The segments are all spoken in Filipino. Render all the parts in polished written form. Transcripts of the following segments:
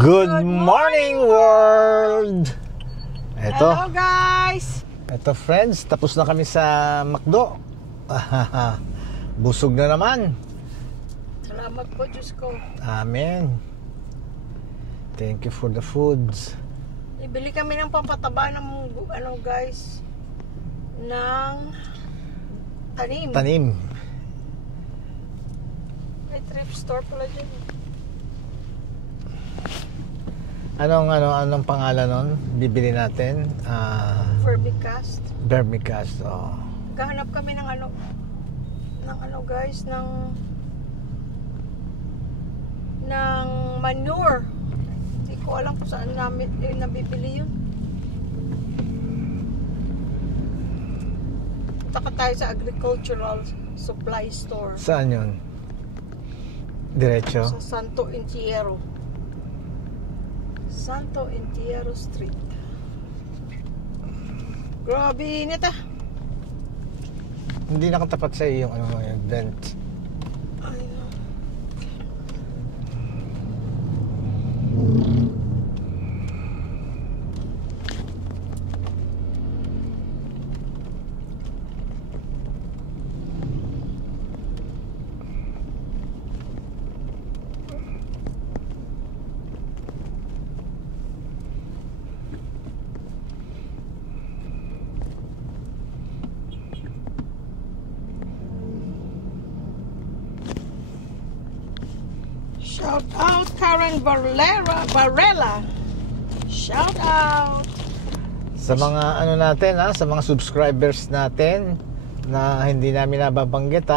Good morning world! Hello guys! Ito friends, tapos na kami sa McDo. Busog na naman. Salamat po, Diyos ko. Amen. Thank you for the foods. Ibili kami ng pampataba ng guys, ng tanim. Tanim. May thrift store pala dyan. Anong pangalan nun? Bibili natin? Vermicast. Vermicast, oh. Gahanap kami ng guys, ng manure. Hindi ko alam kung saan namin nabibili yun. Taka tayo sa agricultural supply store. Saan yun? Diretso? Sa Santo Entierro Street. Grabe init ah. Hindi nakatapat sa iyo yung vent. I know. Shout out Karen Barrella. Shout out Sa mga natin sa mga subscribers natin na hindi namin nababanggit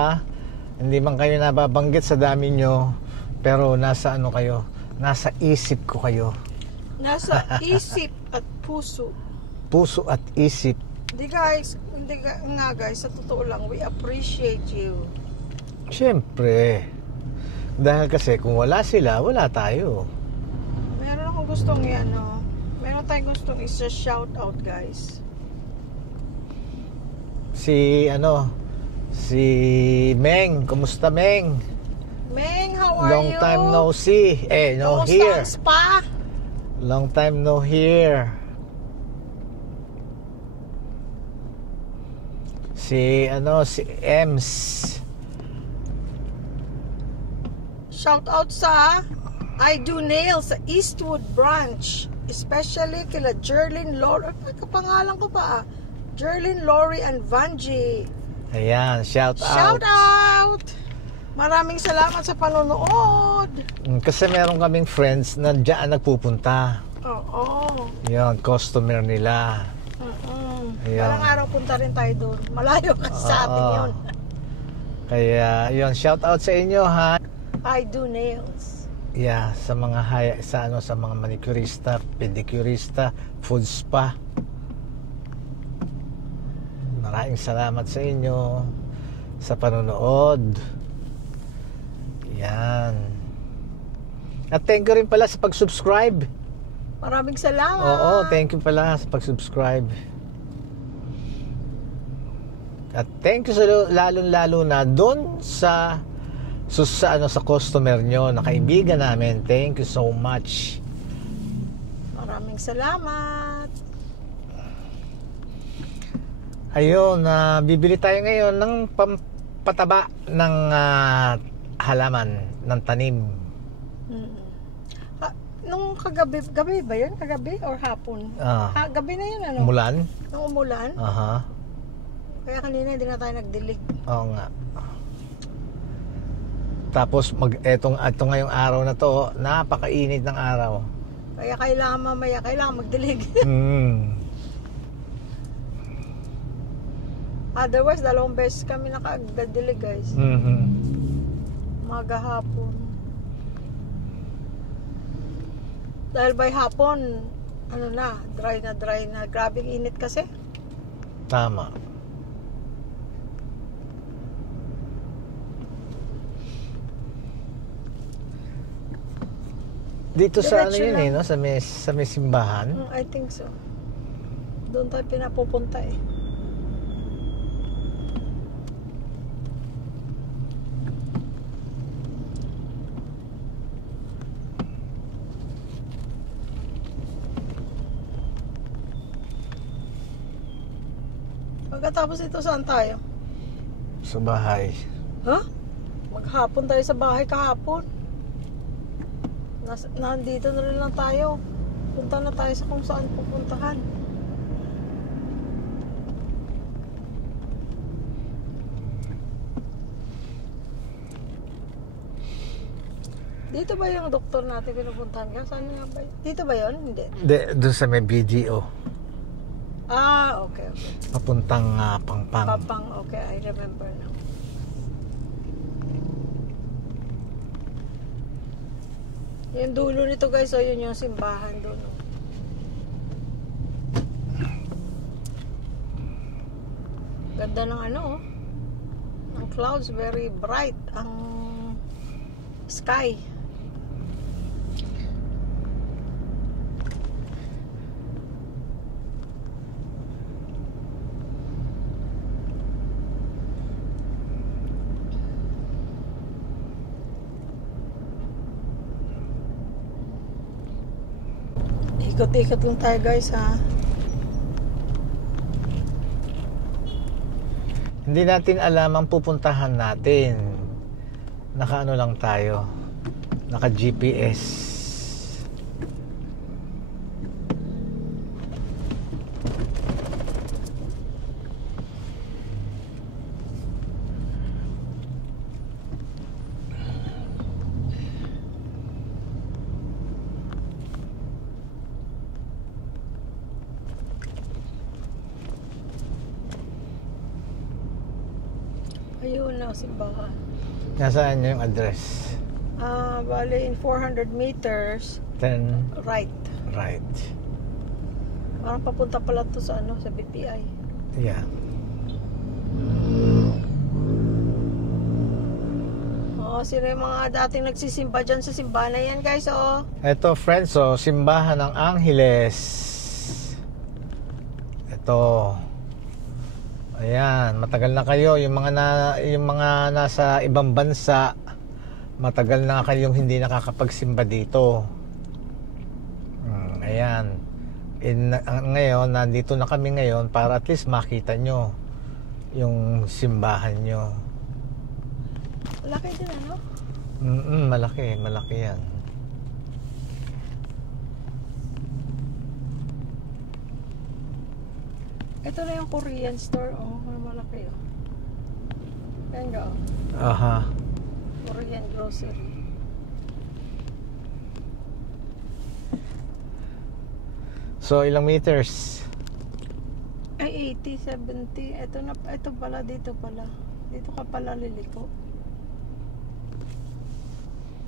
hindi man kayo nababanggit sa dami nyo, pero nasa kayo, nasa isip ko kayo. Nasa isip at puso. Puso at isip. Hindi guys, sa totoo lang, we appreciate you. Siyempre. Dahil kasi kung wala sila, wala tayo. Meron akong gustong meron tayong gustong isa-shout out guys. Si Meng. Kumusta Meng? Meng, how are Long you? time no see. No Kumusta here. ang spa? Long time no here. Si Ems. Shout out sa I Do Nails sa Eastwood branch. Especially kila Jerlyn Lori. Ay, kapangalan ko pa Jerlyn Lori and Vanji. Ayan, shout out. Shout out! Maraming salamat sa panonood. Kasi meron kaming friends na diyan nagpupunta. Oo. Yun, customer nila. Ayan. Parang araw punta rin tayo doon. Malayo kasi sa atin yun. Kaya yun, shout out sa inyo ha. I Do Nails. Yeah, sa mga sa mga manicurista, pedicurista, food spa. Maraming salamat sa inyo sa panonood. Yan. At thank you rin pala sa pag-subscribe. Maraming salamat. Oo, thank you pala sa pag-subscribe. At thank you lalo na doon sa customer nyo, na kaibigan namin. Thank you so much. Maraming salamat. Ayun, bibili tayo ngayon ng pampataba ng halaman, ng tanim. Nung gabi ba yun? Kagabi or hapon? Gabi na yun Umulan? Nung umulan? Aha. Kaya kanina hindi na tayo nagdilig. Oo nga. Tapos ito ngayong araw na to, napakainit ng araw. Kaya kailangan magdilig. Otherwise, 2 beses kami nakadilig guys. Magahapon. Dahil by hapon, dry na. Grabing init kasi. Tama. Dito sa yun sa may simbahan. I think so. Doon tayo pinapupunta Pagkatapos ito, saan tayo? Sa bahay. Huh? Maghapon tayo sa bahay kahapon. Nandito na rin lang tayo. Punta na tayo sa kung saan pupuntahan. Dito ba yung doktor natin pinupuntahan ka? Saan nga ba? Dito ba yun? Hindi. Hindi, doon sa may BGO. Ah, okay. Papuntang Pangpang. Papang, okay. I remember now. Yung dulo nito guys, so yun yung simbahan doon. Oh. Ganda ng ano, oh. Ang clouds, very bright. Ang sky. Ikot-ikot lang tayo guys ha. Hindi natin alam ang pupuntahan natin. Naka-ano lang tayo. Naka-GPS. Ayun na, simbahan. Nasaan yung address? Bale, in 400 meters, Then, right. right. Parang papunta pala to sa ano, sa BPI. Yeah. Oo, sino yung mga dating nagsisimba dyan sa simbahan na yan, guys, oh. Ito, friends, so, simbahan ng Angeles. Ito. Ayan, matagal na kayo yung mga nasa ibang bansa, matagal na kayong hindi nakakapagsimba dito. Ayan. Ngayon, nandito na kami ngayon para at least makita nyo yung simbahan nyo. Malaki din, ano? Malaki yan. Ito na yung Korean store, oh. Malaki, oh. Ayan ka, oh. Aha. Korean grocery. So, ilang meters? Ay, 80, 70. Ito pala, dito pala. Dito ka pala liliko.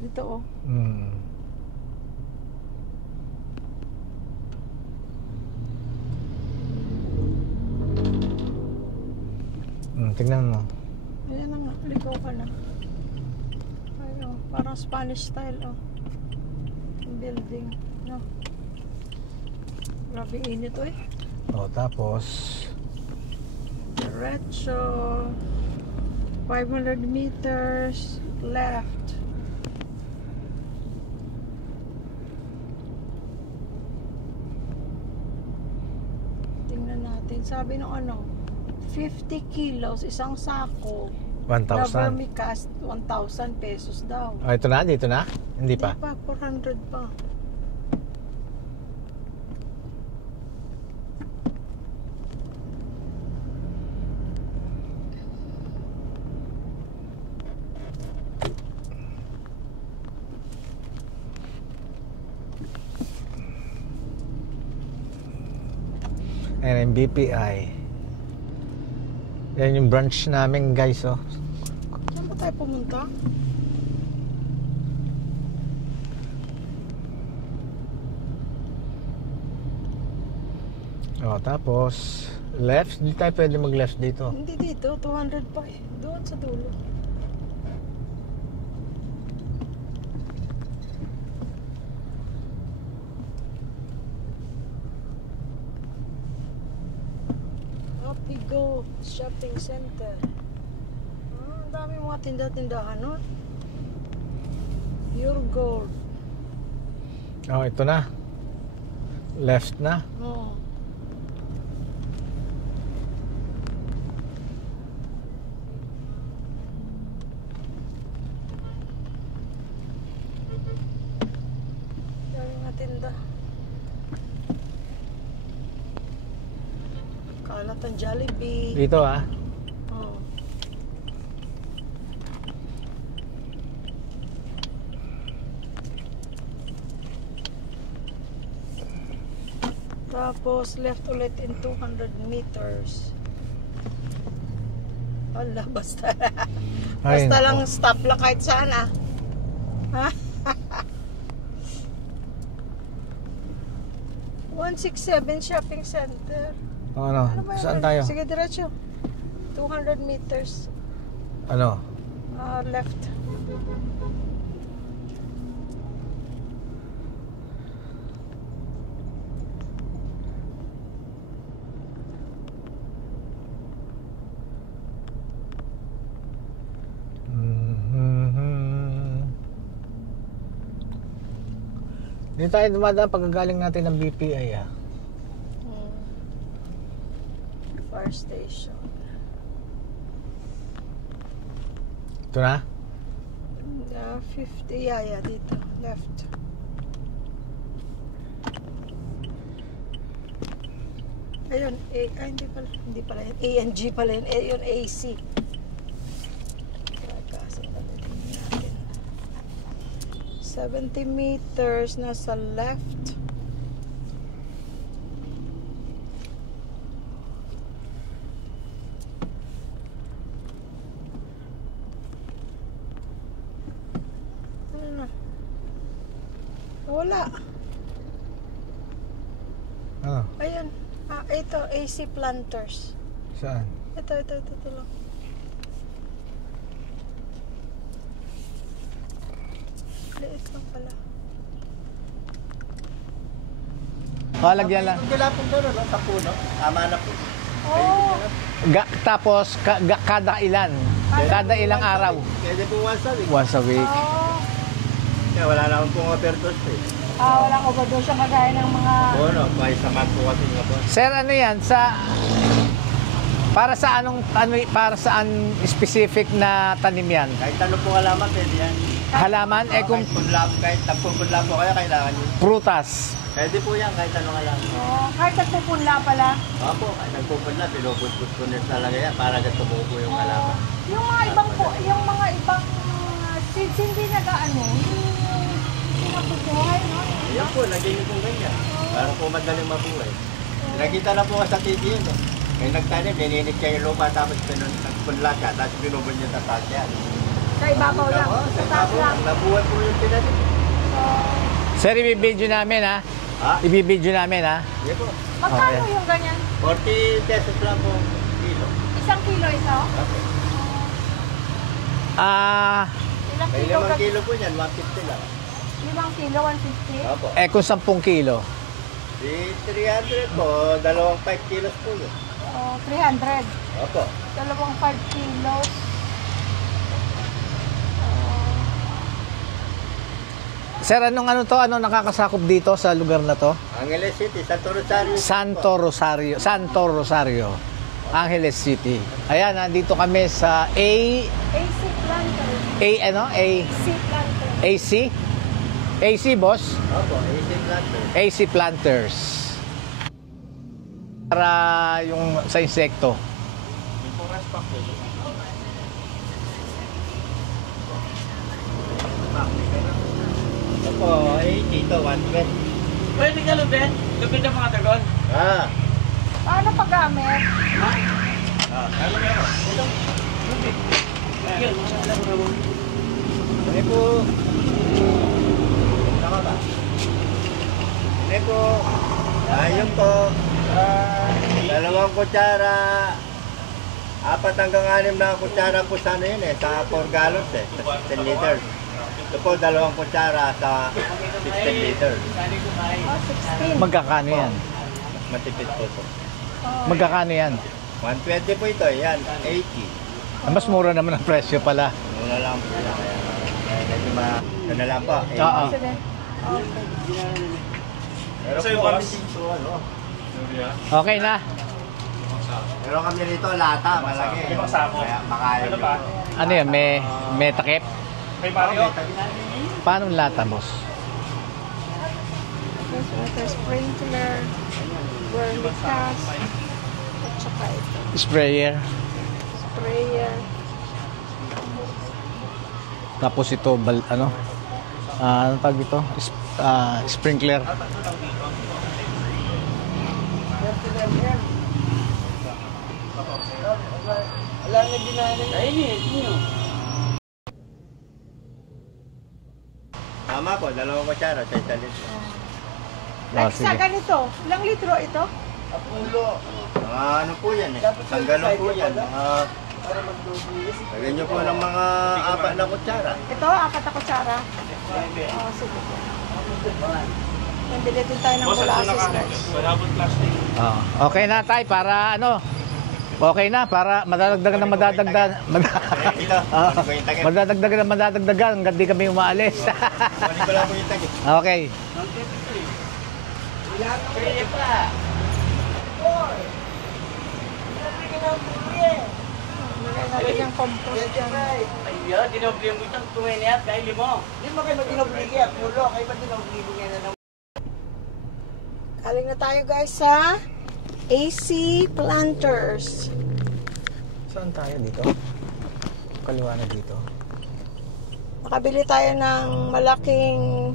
Dito, oh. Tingnan mo. Ayan na nga, liko ka na. Ay, oh, parang Spanish style, oh. Yung building, no? Grabe init, oh, eh. Tapos Diretso 500 meters left. Tingnan natin. Sabi ng ano, 50 kilos, isang sako. 1,000. Na vermicast, 1,000 pesos daw. Ito na, dito na? Hindi pa. Hindi pa, 400 pa. Ayan yung BPI. Yan yung branch namin, guys, oh. Saan ba tayo pumunta? Tapos left, hindi tayo pwede mag-left dito. Hindi dito, 200 pa eh. Doon sa dulo. Happy Go Shopping Center. Ang dami mga tinda-tindahan nun. Pure Gold. Ito na. Left na. Oo. tinda. Kalat ang Jollibee. Dito ah. Oh. Tapos left ulit in 200 meters. Wala, basta. Ay, Basta nako. lang stop lang kahit saan ah. Ha? 167 shopping center. Ano? Ano ba Saan yun? tayo? Sige, diretso. 200 meters. Ano? Left. Dito tayo dumadaan pagkagaling natin ng BPI ah. Fire station. Ito na? 50, yeah, dito. Left. Ayun, hindi pala yun. ANG pala yun. Ayun, AC. Saan ba tingnan natin? 70 meters nasa left. Ano na? Wala. Ano? Ayun. Ito, AC planters. Saan? Ito lang. Liit lang pala. Kalagyan lang. Kung kilapong doon, no? Sa puno. Tama na po. Oh! Tapos kada ilan? Kada ilang araw? Pwede po once a week. Once a week. Oh! Kaya wala naman pong overdose eh. Walang overdose ang kagaya ng mga... Oo, no? May samat po kasi nga po. Sir, ano yan? Para sa para saan specific na tanim yan? Kahit ano po halaman, pwede yan. Halaman, kung Kahit nagpupunla po kayo, kailangan nyo. prutas. Pwede po yan, kahit ano halaman. Oh, kahit nagpupunla pala. Opo, kahit nagpupunla, pinuput-put ko na talaga yan para tumubo yung halaman. Yung mga ibang seeds hindi nag-ano, yung pinapubuhay, no? Yan po, lagyan nyo pong ganyan. Para po madaling mabuhay. Nakita na po ka sa TV yun eh. May nagtanim, nininig siya yung lupa tapos nagpunla siya, tapos binubon niya sa taas yan. Sa ibabaw lang. Sa taas lang. Nabuhay po yung tinanim. Sir, ibibidyo namin ha. Ha? Ibibidyo namin ha. Hindi po. Magkano Okay. yung ganyan? 40 pesos lang po kilo. Isang kilo ito? Okay. Ilang May kilo? 5 kilo po yan, 150 lang. 5 kilo, 150? Opo. Kung 10 kilo. Di 300 po, 5 kilos po yun. 300. Opo. Dalawang 5 kilos. Sir, anong nakakasakop dito sa lugar na to? Angeles City, Santo Santo Rosario. Rosario, Angeles City. Ayan, nandito kami sa AC planter. AC? AC, boss? Opo, 18 planter. AC planters. Para yung sa insekto. Opo, 80 to 120. Pwede ka lubid? Lubid ng mga dragon? Ah. Paano paggamit? Ano ba yun? Lubid. Alam mo naman. Ano po? Tama ba? Ano po? Ayun po. 2 kutsara. 4 hanggang 6 na kutsara po sa ano yun eh. Sa 4 gallons eh. Sa 16 liters. Ito po 2 kutsara sa 16 liters. 16. Magkakano yan? Mas matipid po po. Magkakano yan? 120 po ito. Yan. 80. Mas mura naman ang presyo pala. Muna lang po yan. Kaya medyo ano lang po. 80. Oo. Sige. Pero po kami dito ano. Okay na. Pero kami rito lata. Malaki. Kaya makaya Ano ba? Ano yan? May takip? May Mario? Paano lata, boss? Tapos ito, sprinkler, vermicast, at saka ito, Sprayer. sprayer. Tapos ito, ano tawag ito? Sprinkler. Tama po, 2 kutsara sa 1 litro. Ah, Like sa sige. ganito, ilang litro ito? Ano po yan eh? Isang galon po yan. Lagyan nyo po ng mga 4 na kutsara. Ito, 4 na kutsara. Oh, sige. Nabili din tayo ng molasses, guys. Okay na tay para ano? Okay na para madadagdagan na madadagdagan. Madadagdagan na madadagdagan hanggang di kami umaalis. Kunin ko lang po yung tagit. Okay. Nalagay ng compost dyan. Ayun, dinoble mo itong 20 at dahil mo. Galing na tayo, guys, sa AC Planters. Saan tayo dito? Kaliwa na dito. Nakabili tayo ng malaking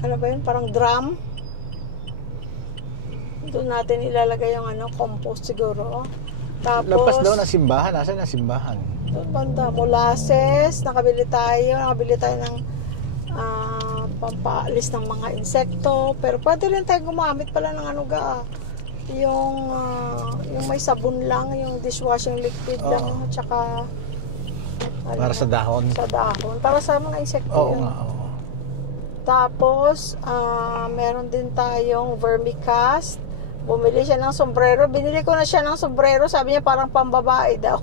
ano ba yun? Parang drum. Doon natin ilalagay yung compost siguro. Tapos, Lagpas daw na simbahan. Nasaan na simbahan? doon banda, molasses. Nakabili tayo ng pampaalis ng mga insekto. Pero pwede rin tayo gumamit pala ng yung may sabon lang, yung dishwashing liquid lang, tsaka Para sa dahon. sa dahon. Para sa mga insekto Oo yun. nga. Oo. Tapos, meron din tayong vermicast. Bumili siya ng sombrero. Binili ko na siya ng sombrero. Sabi niya parang pambabae daw.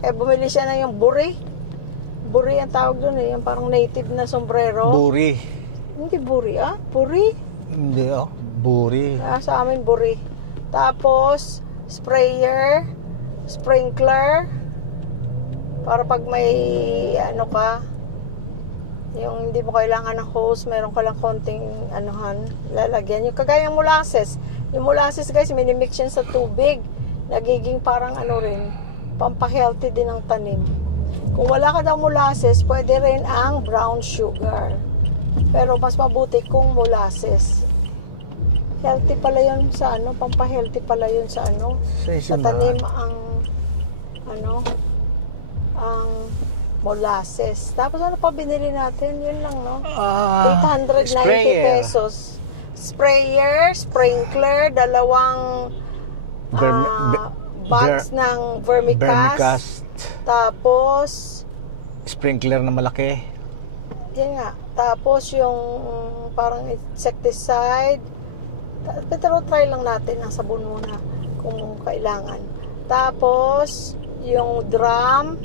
Kaya bumili siya ng yung buri. Buri ang tawag doon eh. Yung parang native na sombrero. Buri. Hindi buri Buri? Hindi buri. Sa amin buri. Tapos, sprayer, sprinkler. Para pag may yung hindi mo kailangan ng hose, meron ka lang konting lalagyan. Yung kagaya ng molasses. Yung molasses, guys, minimix yan sa tubig. Nagiging parang rin, pampahealthy din ng tanim. Kung wala ka daw molasses, pwede rin ang brown sugar. Pero mas mabuti kung molasses. Healthy pala yun sa pampahealthy pala yun sa sa tanim ang molasses. Tapos ano pa binili natin? Yun lang, no? 890 sprayer. pesos. Sprayer, sprinkler, 2 bags ng vermicast. Tapos Sprinkler na malaki. yan nga. Tapos yung parang insecticide. Pero try lang natin ang sabon muna kung kailangan. Tapos yung drum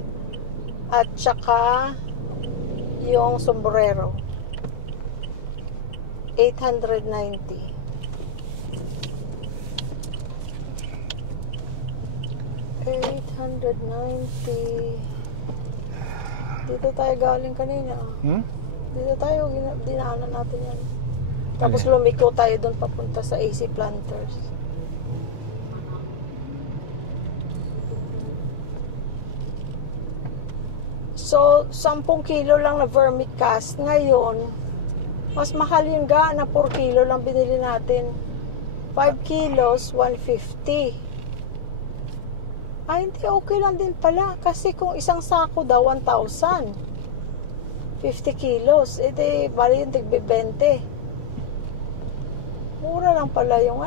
at saka yung sombrero. 890. Dito tayo galing kanina. Dito tayo, dinaanan natin yan. Tapos lumiko tayo doon papunta sa AC Planters. So, 10 kilo lang na vermicast. Ngayon, mas mahal yung na 4 kilo lang binili natin. 5 kilos, 150. Ay, hindi, okay lang din pala. Kasi kung isang sako daw, 1,000. 50 kilos. Edi, bali yung tig-20. Mura lang pala yung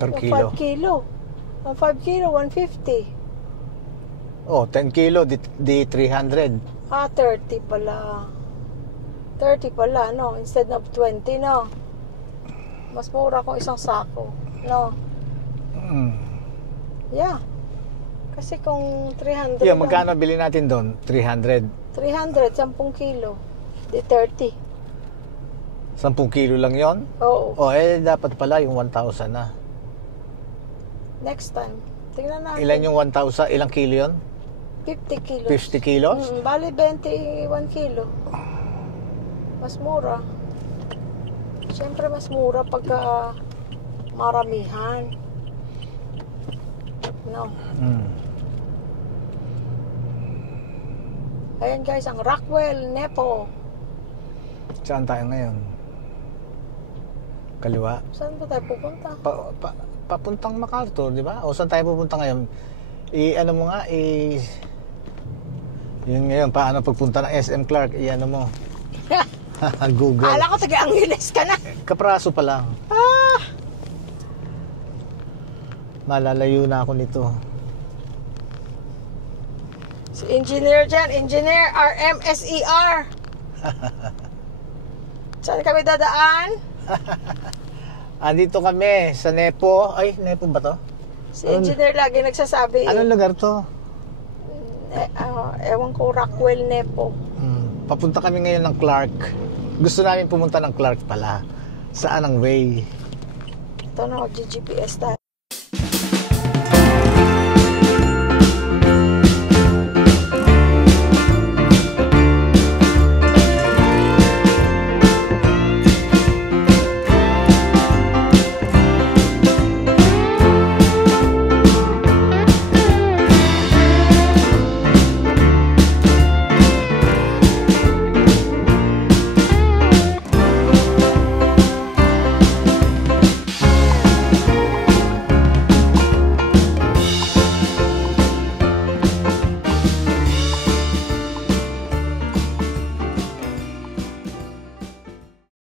Per yung kilo. 5 kilo. Yung 5 kilo, 150. 10 kilo, di 300. 30 pala. 30 pala, no? Instead of 20, no? Mas mura kung isang sako, no? Yeah. Kasi kung 300 Yeah, magkano bili natin doon? 300. 300, 10 kilo. Di 30. 10 kilo lang yon. Oo. Dapat pala yung 1,000 na. Next time. Tingnan natin. Ilan yung 1,000? Ilang kilo yon? 50 kilos. 50 kilos? Bali, 21 kilo. Mas mura. Siyempre mas mura pagka maramihan. No. Ayan guys, ang Rockwell Nepo. Saan tayo ngayon? Kaliwa? Saan ba tayo pupunta? Papuntang MacArthur, di ba? O saan tayo pupunta ngayon? Ano mo nga, yun ngayon, paano pagpunta ng SM Clark? Ano mo? Google. Akala ko taga-Angeles ka na. Kapraso pa lang. Malalayo na ako nito. Si engineer dyan, engineer RMSER. Saan kami dadaan? Andito kami sa Nepo. Ay, Nepo ba to? Si engineer lagi nagsasabi. Anong lugar to? Ewan ko, Rockwell Nepo. Papunta kami ngayon ng Clark. Gusto namin pumunta ng Clark pala. Saan ang way? Ito na, mag-GPS tayo.